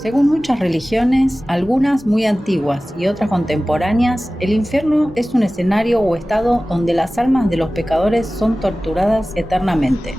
Según muchas religiones, algunas muy antiguas y otras contemporáneas, el infierno es un escenario o estado donde las almas de los pecadores son torturadas eternamente.